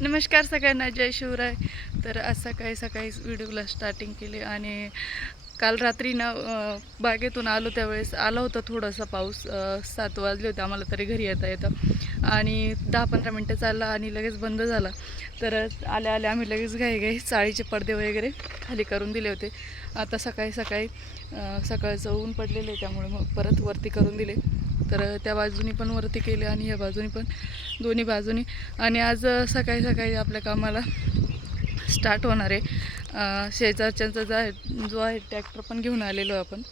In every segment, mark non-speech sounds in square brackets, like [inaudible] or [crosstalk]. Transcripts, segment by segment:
नमस्कार सगळ्यांना जय शिवराय. तर आज सकाळी सकाळी व्हिडिओला स्टार्टिंग केली आणि काल रात्री ना बागेतून आलो त्यावेळेस आला होता थोडासा पाऊस सात वाजले होते आम्हाला तरी घरी येता येतं. आणि दहा पंधरा मिनटं चालला आणि लगेच बंद झाला. तर आल्या आल्या आम्ही लगेच घाई घाई चाळीचे पडदे वगैरे खाली करून दिले होते. आता सकाळी सकाळी सकाळचं ऊन पडलेलं आहे त्यामुळे मग परत वरती करून दिले. तर त्या बाजूनी पण वरती केले आणि ह्या बाजूनी पण दोन्ही बाजूनी. आणि आज सकाळी सकाळी आपल्या कामाला स्टार्ट होणार आहे. शेजारच्यांचा जो आहे जो आहे ट्रॅक्टर पण घेऊन आलेलो आहे आपण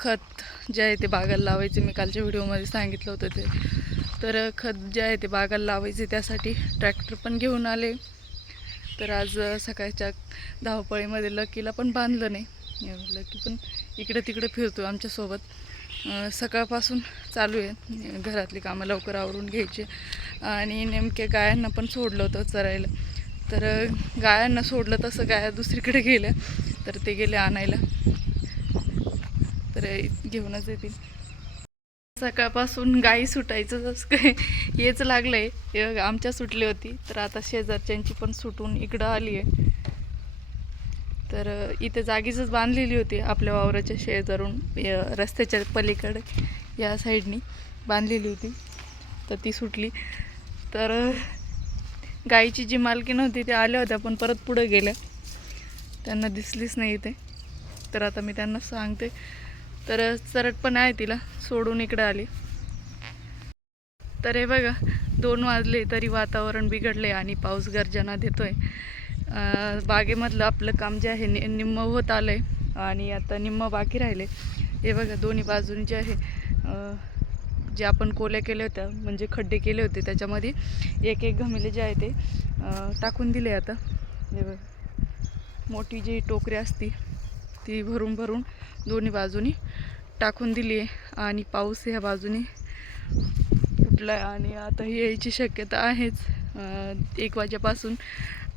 खत जे आहे ते बागाला लावायचे. मी कालच्या व्हिडिओमध्ये सांगितलं होतं ते. तर खत जे आहे ते बागाला लावायचे. त्यासाठी ट्रॅक्टर पण घेऊन आले. तर आज सकाळच्या धावपळीमध्ये लकीला पण बांधलं नाही. लकी पण इकडे तिकडे फिरतो आमच्यासोबत सकाळपासून चालू आहे. घरातली कामं लवकर आवरून घ्यायची. आणि नेमके गायांना पण सोडलं होतं चरायला. तर गायांना सोडलं तसं गाया दुसरीकडे गेल्या. तर ते गेले आणायला. तर घेऊनच येतील. सकाळपासून गाई सुटायचं जसं काय हेच लागलं आहे आमच्या सुटली होती. तर आता शेजारच्यांची पण सुटून इकडं आली आहे. तर इथे जागीच बांधलेली होती आपल्या वावराच्या शेजारून रस्त्याच्या पलीकडे या साईडनी बांधलेली होती. तर ती सुटली. तर गाईची जी मालकीण होती ते आल्या होत्या पण परत पुढे गेल्या. त्यांना दिसलीच नाही इथे. तर आता मी त्यांना सांगते. तर चरट पण आहे तिला सोडून इकडे आली. तर हे बघा दोन वाजले तरी वातावरण बिघडले आणि पाऊस गर्जना देतोय. आहे बागेमधलं आपलं काम जे आहे नि निम्म होत आलं आहे आणि आता निम्म बाकी राहिले. हे बघा दोन्ही बाजूंचे आहे. जे आपण कोल्या केल्या होत्या म्हणजे खड्डे केले होते त्याच्यामध्ये एक एक घमेले जे आहे ते टाकून दिले आता. मोठी जी टोकरी असती ती भरून भरून दोन्ही बाजूनी टाकून दिली आहे. आणि पाऊस ह्या बाजूनी फुटला आहे आणि आता ही यायची शक्यता आहेच. एक वाजेपासून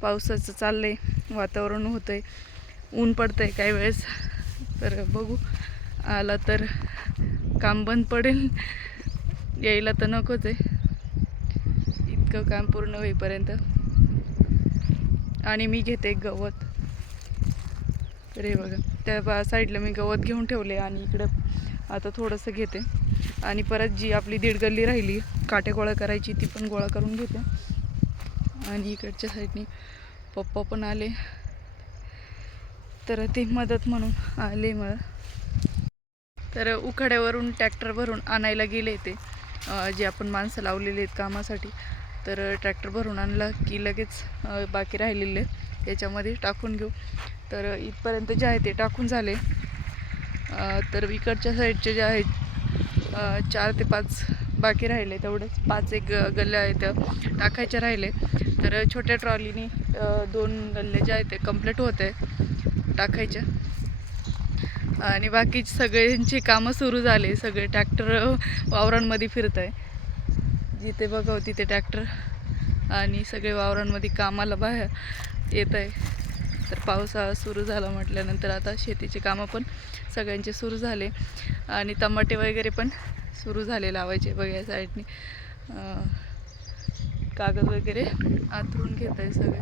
पावसाचं चाललं आहे वातावरण होतं आहे ऊन पडतं आहे काही वेळेस. तर बघू आला तर काम बंद पडेल. यायला तर नकोच आहे. इतकं काम पूर्ण होईपर्यंत. आणि मी घेते गवत. तर हे बघा त्या बा साईडला मी गवत घेऊन ठेवले आणि इकडं आता थोडंसं घेते. आणि परत जी आपली दीड गल्ली राहिली काटे गोळा करायची ती पण गोळा करून घेते. आणि इकडच्या साईडनी पप्पा पण आले. तर ते मदत म्हणून आले मला तर उखाड्यावरून ट्रॅक्टर भरून आणायला गेले ते. जे आपण माणसं लावलेले आहेत कामासाठी तर ट्रॅक्टर भरून आणला की लगेच बाकी राहिलेले याच्यामध्ये टाकून घेऊ. तर इथपर्यंत जे आहे ते टाकून झाले. तर इकडच्या साईडचे जे आहेत चार ते पाच बाकी राहिले. तेवढेच पाच एक गल्ले गल्ल्या आहेत टाकायचे टाकायच्या राहिले. तर छोट्या ट्रॉलीनी दोन गल्ले जे आहेत ते कंप्लीट होते टाकायच्या. आणि बाकी सगळ्यांची कामं सुरू झाले. सगळे ट्रॅक्टर वावरांमध्ये फिरत आहे जिथे बघावं तिथे ट्रॅक्टर आणि सगळे वावरांमध्ये कामाला बाहेर येत आहे तर पावसाळा सुरू झाला म्हटल्यानंतर आता शेतीची कामं पण सगळ्यांचे सुरू झाले. आणि टमाटे वगैरे पण सुरू झाले लावायचे बघा या साईडनी कागद वगैरे आथरून घेत आहे सगळे.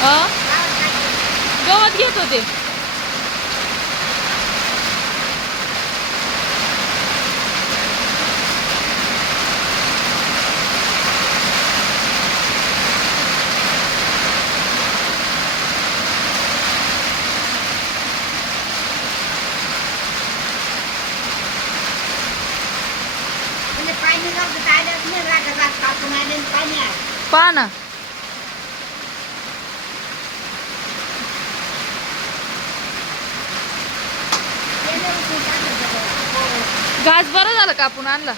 अ? गवत घेत होते. म्हणजे पाणी नव्हतं तर आल्याच नाही लागत आज कापून आले आणि पाणी आहे पहा ना गेले उचलून टाकलं सगळं. घास बरं झालं का आपण आणला?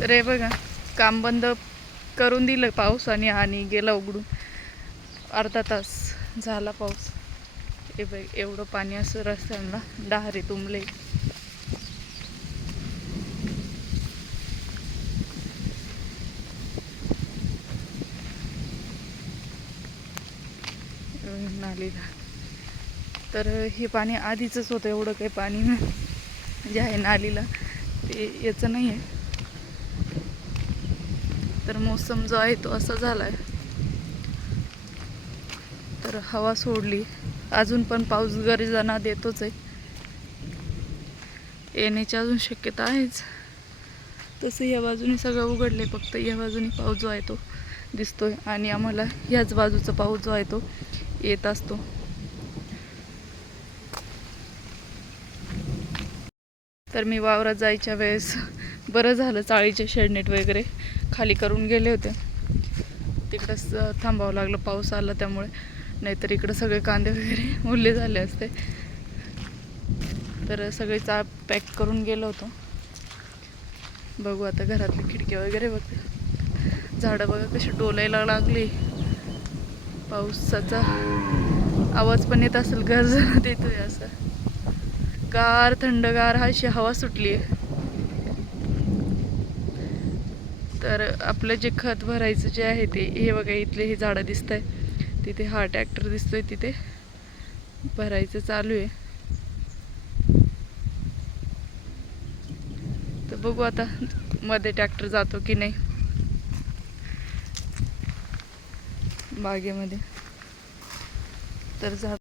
रे बघा काम बंद करून दिलं पाऊस आणि गेला उघडून. अर्धा तास झाला पाऊस. हे बघ एवढं पाणी असं रस्त्यांना डहारे तुंबले. अं, तर हे पाणी आधीचंच होतं एवढं काही पाणी जे आहे नालीला ते याचं नाही आहे तर मोसम जो आहे तो असा झाला आहे तर हवा सोडली. अजून पण पाऊस गरजांना देतोच आहे. येण्याची अजून शक्यता आहेच. तसं या बाजूने सगळं उघडले फक्त या बाजूने पाऊस जो आहे तो दिसतोय. आणि आम्हाला ह्याच बाजूचा पाऊस जो आहे तो येत असतो. तर मी वावरात जायच्या वेळेस बरं झालं चाळीचे शेडनेट वगैरे खाली करून गेले होते. तिकडंच थांबावं लागलं पाऊस आला त्यामुळे. नाहीतर इकडं सगळे कांदे वगैरे [laughs] ओले झाले असते. तर सगळे चा पॅक करून गेलो होतो. बघू आता घरातली खिडक्या वगैरे बघते. झाडं बघा कशी डोलायला लागली. पावसाचा आवाज पण येत असेल गरज देतोय असं. गार थंडगार हा अशी हवा सुटली आहे. तर आपलं जे खत भरायचं जे आहे ते हे बघा इथले हे झाडं दिसत आहे तिथे हा ट्रॅक्टर दिसतोय तिथे. भरायचं चालू आहे. तर बघू आता मध्ये ट्रॅक्टर जातो की नाही. बागेमध्ये. तर जा